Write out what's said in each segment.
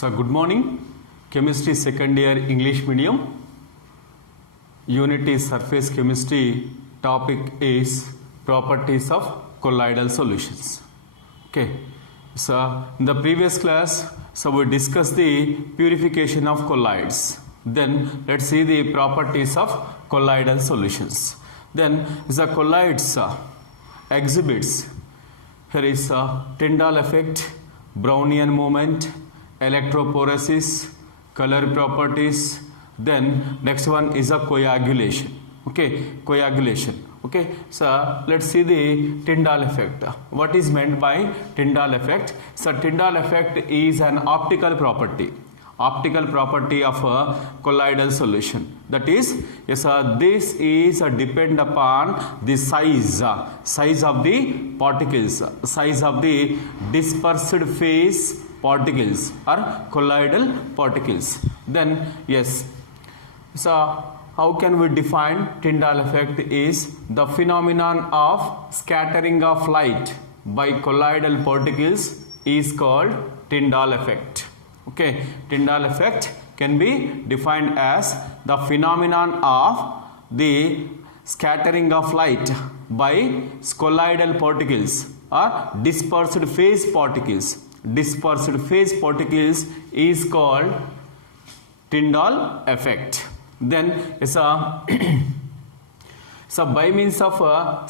So good morning, chemistry second year English medium, unit is surface chemistry, topic is properties of colloidal solutions. Okay, so in the previous class, so we discussed the purification of colloids. Then let's see the properties of colloidal solutions. Then the colloids exhibits, here is Tyndall effect, Brownian moment, electrophoresis, color properties. Then next one is a coagulation. Okay, coagulation. Okay, so let's see the Tyndall effect. What is meant by Tyndall effect? So Tyndall effect is an optical property of a colloidal solution. That is, yes, this is depend upon the size of the particles, size of the dispersed phase particles or colloidal particles. Then yes, so how can we define Tyndall effect? Is the phenomenon of scattering of light by colloidal particles is called Tyndall effect. Okay, Tyndall effect can be defined as the phenomenon of the scattering of light by colloidal particles or dispersed phase particles. Dispersed phase particles is called Tyndall effect. Then so by means of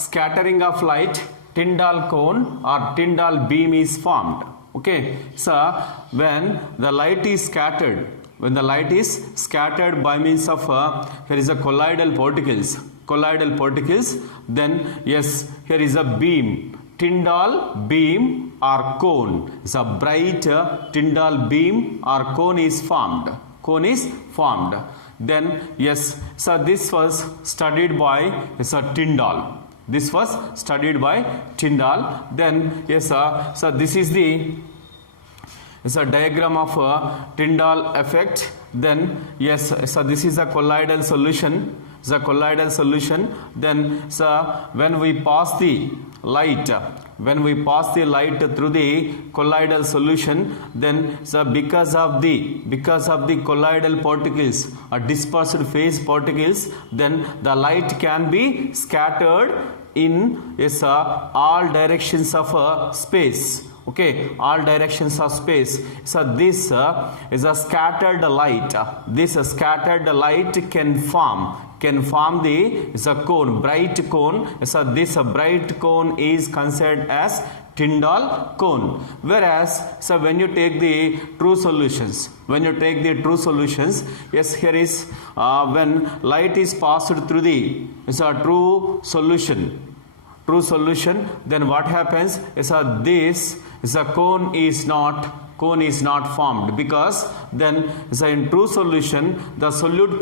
scattering of light, Tyndall cone or Tyndall beam is formed. Okay, so when the light is scattered, by means of here is a colloidal particles, then yes, here is a beam, Tyndall beam or cone. It's a bright Tyndall beam or cone is formed. Then yes, so this was studied by Tyndall. Then yes, so this is the diagram of Tyndall effect. Then yes, so this is a colloidal solution. Then so when we pass the light through the colloidal solution, then so because of the colloidal particles or dispersed phase particles, then the light can be scattered in yes, all directions of space. Okay, all directions of space. So this is a scattered light. This scattered light can form the cone, bright cone. So this bright cone is considered as Tyndall cone. Whereas so when you take the true solutions, yes, here is when light is passed through the true solution, then what happens is this cone is not formed, because then in true solution the solute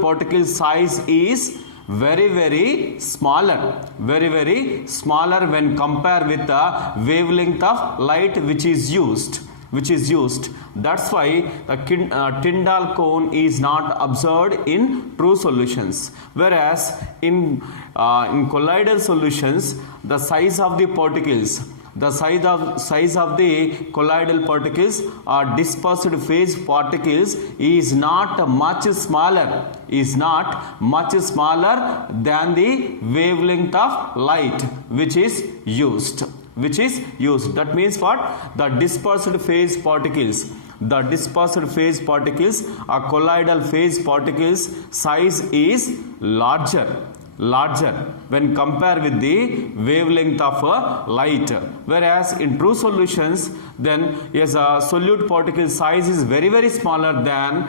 particle size is very smaller when compared with the wavelength of light which is used. That's why the Tyndall cone is not observed in true solutions, whereas in colloidal solutions the size of the particles, colloidal particles or dispersed phase particles is not much smaller than the wavelength of light which is used. That means what? The dispersed phase particles or colloidal phase particles size is larger when compared with the wavelength of light, whereas in true solutions then yes, solute particle size is very smaller than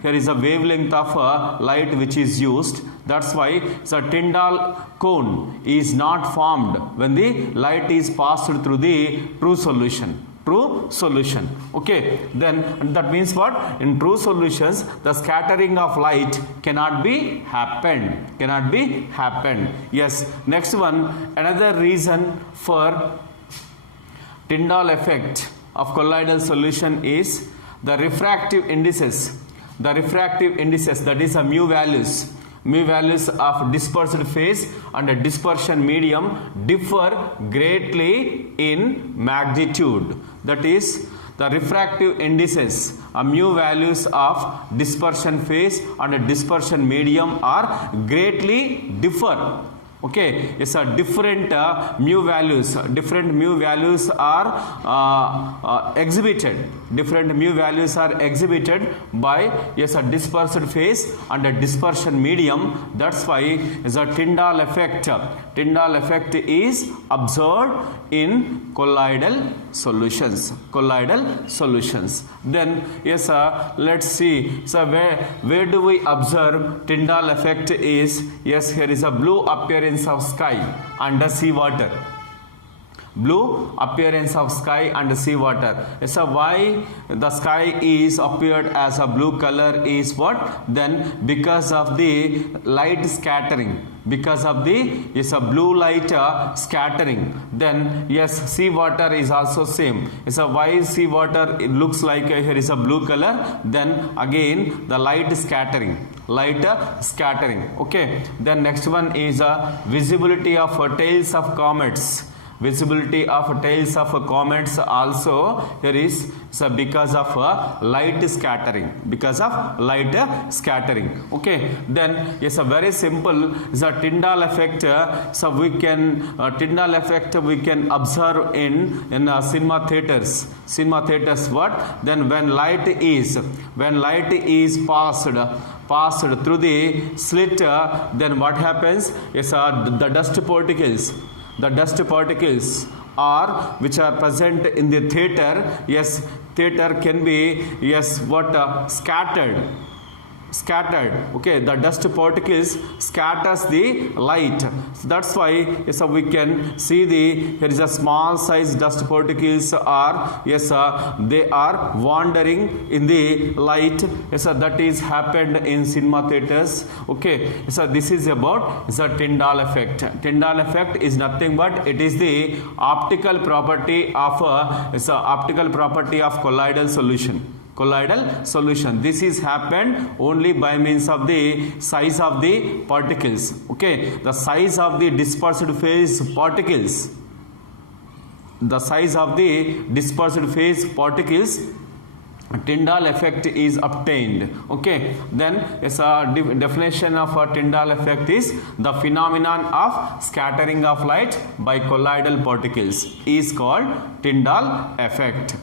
here is a wavelength of light which is used. That's why the Tyndall cone is not formed when the light is passed through the true solution. Okay, then that means what? In true solutions the scattering of light cannot be happened. Yes, next one, another reason for Tyndall effect of colloidal solution is the refractive indices, that is mu values. mu values of dispersed phase and dispersion medium differ greatly in magnitude. That is, the refractive indices, mu values of dispersion phase and dispersion medium are greatly differ. Okay, it's a different mu values are exhibited. Different mu values are exhibited by a dispersed phase and a dispersion medium. That's why is a Tyndall effect. Tyndall effect is observed in colloidal solutions. Then let's see. So where do we observe Tyndall effect is, yes, here is a blue appearance of sky under sea water. Blue appearance of sky and sea water. So why the sky is appeared as a blue color is what? Then because of the light scattering. Because of the blue light scattering. Then yes, sea water is also same. So why sea water it looks like here is a blue color? Then again the light scattering. Okay. Then next one is visibility of tails of comets. Visibility of tails of comets also here is because of light scattering. Okay. Then yes, a very simple is a Tyndall effect. So we can Tyndall effect we can observe in cinema theaters. What? Then when light is passed through the slit, then what happens? Yes, the dust particles are which are present in the theater. Yes, theater can be scattered. Okay, the dust particles scatters the light. So that's why we can see here is a small size dust particles are they are wandering in the light. That is happened in cinema theaters. Okay, so this is about Tyndall effect. Tyndall effect is nothing but it is the optical property of colloidal solution. This is happened only by means of the size of the particles. Okay, the size of the dispersed phase particles. Tyndall effect is obtained. Okay, then definition of a Tyndall effect is the phenomenon of scattering of light by colloidal particles is called Tyndall effect.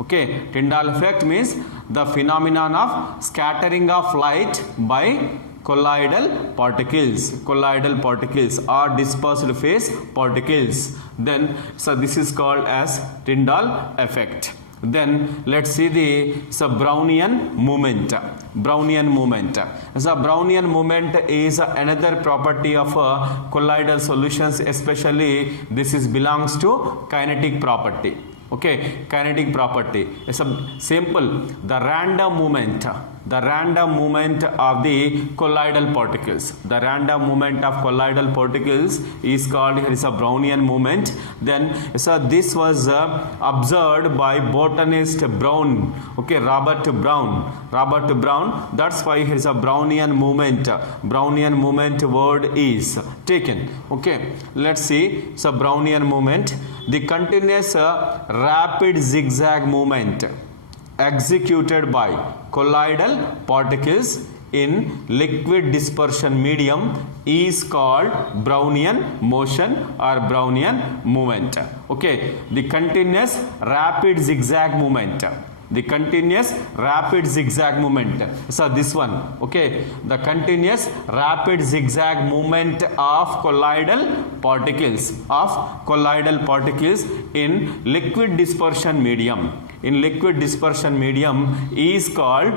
Okay, Tyndall effect means the phenomenon of scattering of light by colloidal particles or dispersed phase particles. Then this is called as Tyndall effect. Then let's see the Brownian movement. So Brownian movement is another property of colloidal solutions, especially this belongs to kinetic property. Okay, kinetic property. It's a simple, the random movement of the colloidal particles. The random movement of colloidal particles is called here is a Brownian movement. Then this was observed by botanist Brown. Okay, Robert Brown. That's why here is a Brownian movement. Brownian movement word is taken. Okay, let's see. So Brownian movement, the continuous rapid zigzag movement executed by colloidal particles in liquid dispersion medium is called Brownian motion or Brownian movement. Okay, the continuous rapid zigzag movement. So this one. Okay, the continuous rapid zigzag movement of colloidal particles in liquid dispersion medium. Is called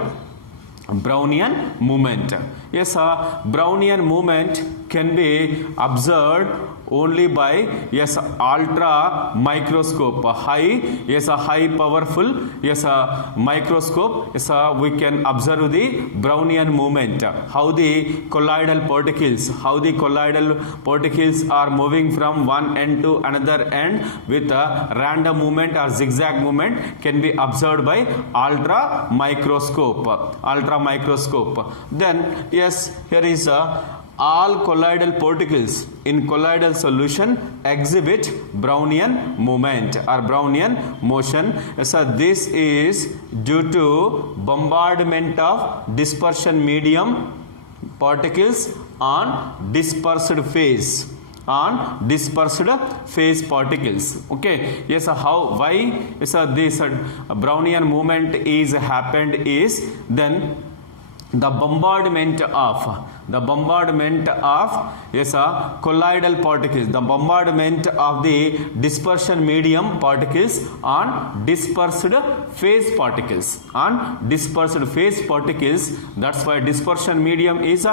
Brownian movement. Yes, Brownian movement can be observed only by ultra microscope, high powerful microscope. We can observe the Brownian movement, how the colloidal particles are moving from one end to another end with a random movement or zigzag movement can be observed by ultra microscope. Then yes, here is all colloidal particles in colloidal solution exhibit Brownian movement or Brownian motion. So this is due to bombardment of dispersion medium particles on dispersed phase particles. Okay, yes, how, why this Brownian movement is happened is then the bombardment of yes colloidal particles, the bombardment of the dispersion medium particles on dispersed phase particles, that's why dispersion medium is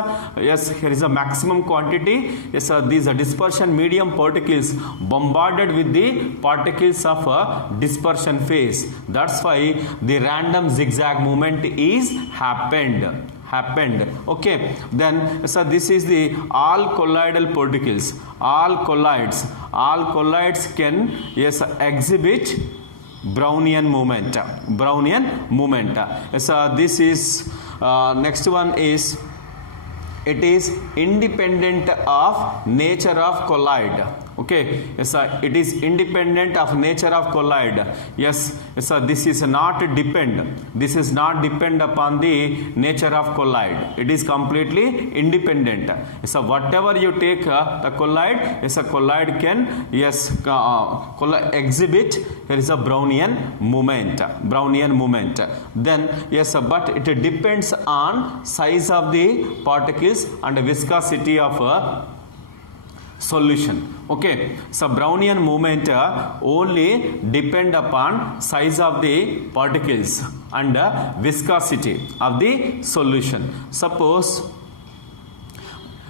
yes, here is a maximum quantity. Yes, these dispersion medium particles bombarded with the particles of dispersion phase, that's why the random zigzag movement is happened. Okay, then so this is the all colloidal particles, all colloids can yes exhibit Brownian movement. So this is next one is it is independent of nature of colloid. Okay, yes, it is independent of nature of colloid. Yes, this is not depend upon the nature of colloid. It is completely independent. So whatever you take the colloid, yes, a colloid can yes exhibit here is a Brownian movement. Then yes, but it depends on size of the particles and viscosity of solution. Okay, so Brownian movement only depend upon size of the particles and viscosity of the solution. Suppose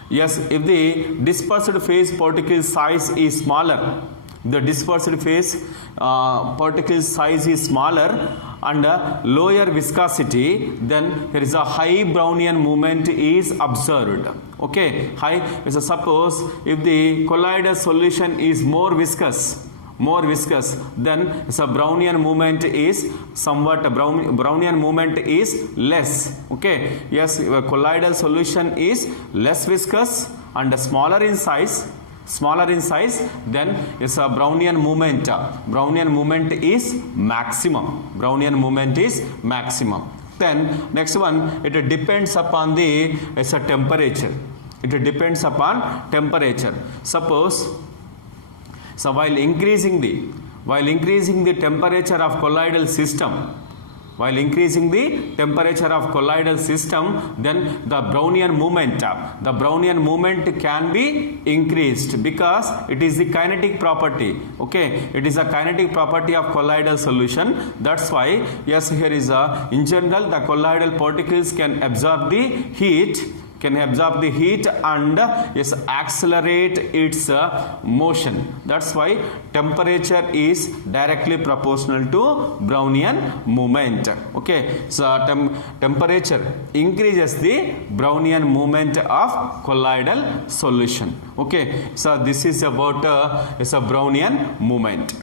yes, if the dispersed phase particle size is smaller, the dispersed phase particle size is smaller and lower viscosity, then here is a high Brownian movement is observed. Okay, high is suppose if the colloidal solution is more viscous, then so Brownian movement is somewhat Brownian movement is less. Okay, yes, colloidal solution is less viscous and smaller in size, then is a Brownian movement is maximum. Then next one, it depends upon the temperature. Suppose so while increasing the temperature of colloidal system, then the Brownian movement can be increased because it is the kinetic property. Okay, it is a kinetic property of colloidal solution. That's why yes, here is in general the colloidal particles can absorb the heat and yes accelerate its motion. That's why temperature is directly proportional to Brownian movement. Okay, so temperature increases the Brownian movement of colloidal solution. Okay, so this is about a Brownian movement.